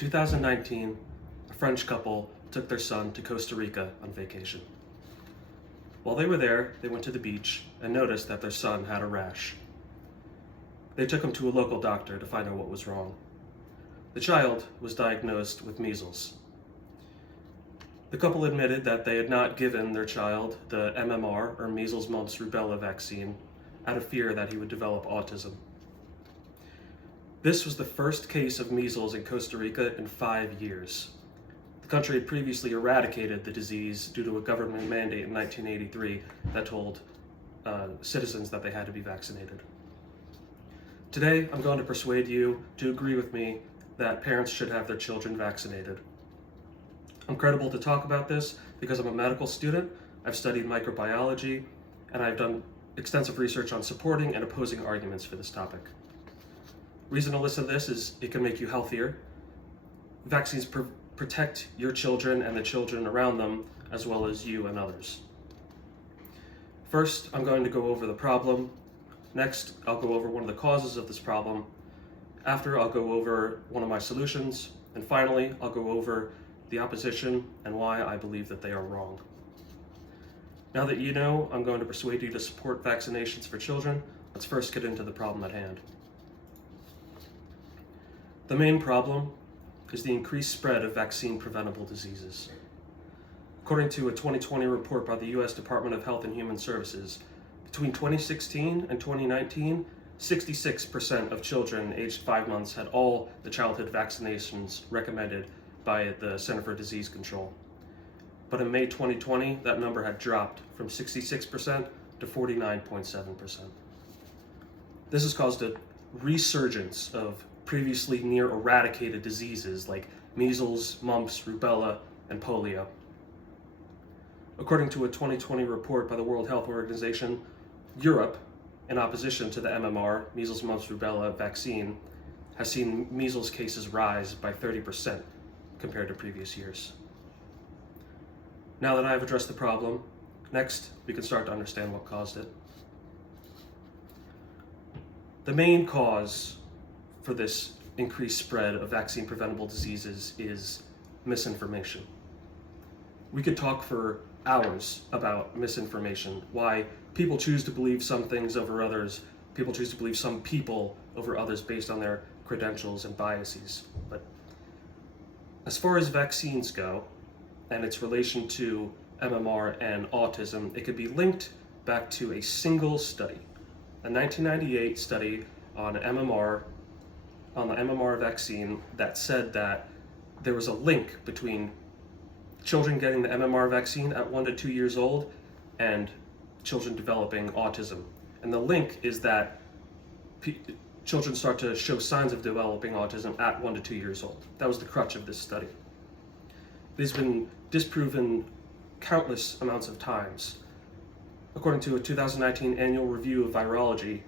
2019, a French couple took their son to Costa Rica on vacation. While they were there, they went to the beach and noticed that their son had a rash. They took him to a local doctor to find out what was wrong. The child was diagnosed with measles. The couple admitted that they had not given their child the MMR, or measles, mumps, rubella vaccine, out of fear that he would develop autism. This was the first case of measles in Costa Rica in 5 years. The country had previously eradicated the disease due to a government mandate in 1983 that told citizens that they had to be vaccinated. Today, I'm going to persuade you to agree with me that parents should have their children vaccinated. I'm credible to talk about this because I'm a medical student, I've studied microbiology, and I've done extensive research on supporting and opposing arguments for this topic. Reason to listen to this is it can make you healthier. Vaccines protect your children and the children around them, as well as you and others. First, I'm going to go over the problem. Next, I'll go over one of the causes of this problem. After, I'll go over one of my solutions. And finally, I'll go over the opposition and why I believe that they are wrong. Now that you know I'm going to persuade you to support vaccinations for children, let's first get into the problem at hand. The main problem is the increased spread of vaccine-preventable diseases. According to a 2020 report by the U.S. Department of Health and Human Services, between 2016 and 2019, 66% of children aged 5 months had all the childhood vaccinations recommended by the Center for Disease Control. But in May 2020, that number had dropped from 66% to 49.7%. This has caused a resurgence of previously near eradicated diseases like measles, mumps, rubella, and polio. According to a 2020 report by the World Health Organization, Europe, in opposition to the MMR, measles, mumps, rubella vaccine, has seen measles cases rise by 30% compared to previous years. Now that I have addressed the problem, next we can start to understand what caused it. The main cause for this increased spread of vaccine-preventable diseases is misinformation. We could talk for hours about misinformation, why people choose to believe some things over others, people choose to believe some people over others based on their credentials and biases. But as far as vaccines go, and its relation to MMR and autism, it could be linked back to a single study, a 1998 study on the MMR vaccine that said that there was a link between children getting the MMR vaccine at 1 to 2 years old and children developing autism. And the link is that children start to show signs of developing autism at 1 to 2 years old. That was the crux of this study. It has been disproven countless amounts of times. According to a 2019 annual review of virology,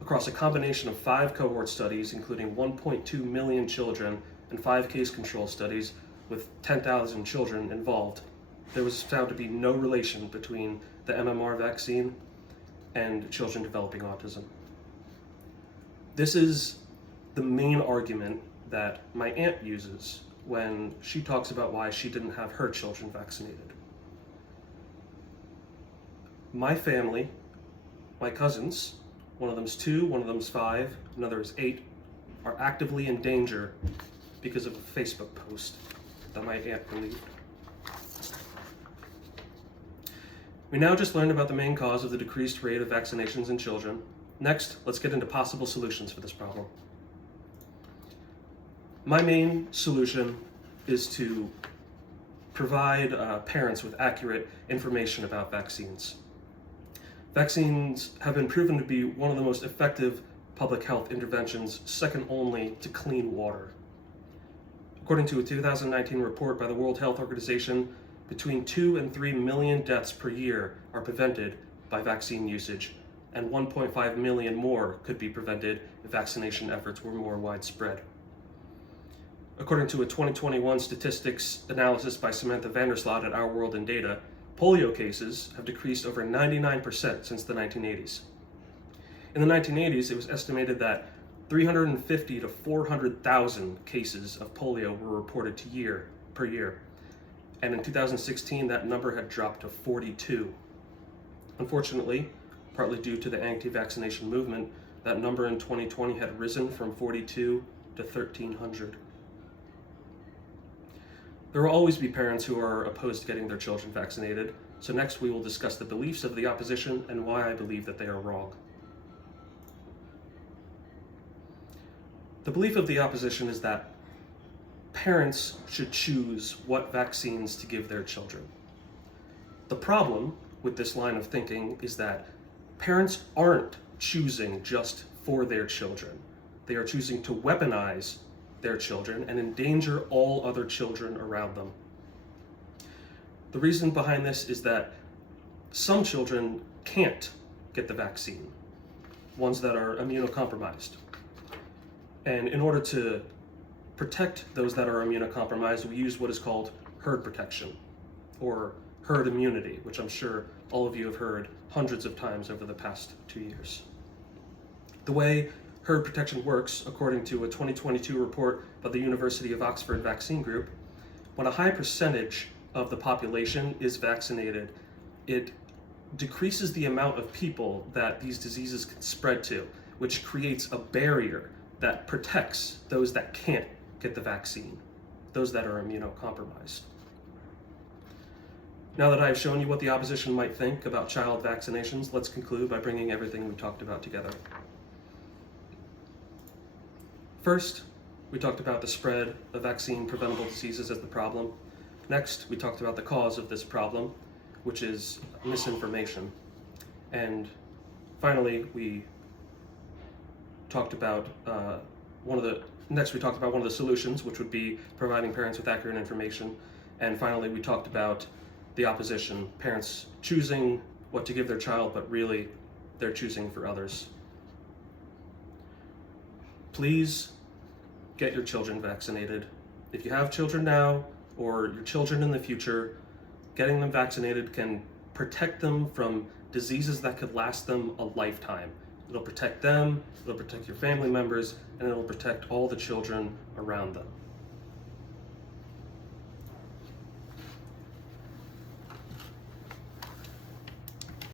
across a combination of 5 cohort studies, including 1.2 million children and 5 case control studies with 10,000 children involved, there was found to be no relation between the MMR vaccine and children developing autism. This is the main argument that my aunt uses when she talks about why she didn't have her children vaccinated. My family, my cousins, one of them's 2, one of them's 5, another is 8, are actively in danger because of a Facebook post that my aunt believed. We now just learned about the main cause of the decreased rate of vaccinations in children. Next, let's get into possible solutions for this problem. My main solution is to provide parents with accurate information about vaccines. Vaccines have been proven to be one of the most effective public health interventions, second only to clean water. According to a 2019 report by the World Health Organization, between 2 and 3 million deaths per year are prevented by vaccine usage, and 1.5 million more could be prevented if vaccination efforts were more widespread. According to a 2021 statistics analysis by Samantha Vandersloot at Our World in Data, polio cases have decreased over 99% since the 1980s. In the 1980s, it was estimated that 350 to 400,000 cases of polio were reported per year. And in 2016, that number had dropped to 42. Unfortunately, partly due to the anti-vaccination movement, that number in 2020 had risen from 42 to 1,300. There will always be parents who are opposed to getting their children vaccinated, so next we will discuss the beliefs of the opposition and why I believe that they are wrong. The belief of the opposition is that parents should choose what vaccines to give their children. The problem with this line of thinking is that parents aren't choosing just for their children. They are choosing to weaponize their children and endanger all other children around them. The reason behind this is that some children can't get the vaccine, ones that are immunocompromised. And in order to protect those that are immunocompromised, we use what is called herd protection, or herd immunity, which I'm sure all of you have heard hundreds of times over the past 2 years. The way herd protection works, according to a 2022 report by the University of Oxford Vaccine Group, when a high percentage of the population is vaccinated, it decreases the amount of people that these diseases can spread to, which creates a barrier that protects those that can't get the vaccine, those that are immunocompromised. Now that I've shown you what the opposition might think about child vaccinations, let's conclude by bringing everything we talked about together. First, we talked about the spread of vaccine-preventable diseases as the problem. Next, we talked about the cause of this problem, which is misinformation. And finally, we talked about one of the solutions, which would be providing parents with accurate information. And finally, we talked about the opposition, parents choosing what to give their child, but really they're choosing for others. Please get your children vaccinated. If you have children now or your children in the future, getting them vaccinated can protect them from diseases that could last them a lifetime. It'll protect them, it'll protect your family members, and it'll protect all the children around them.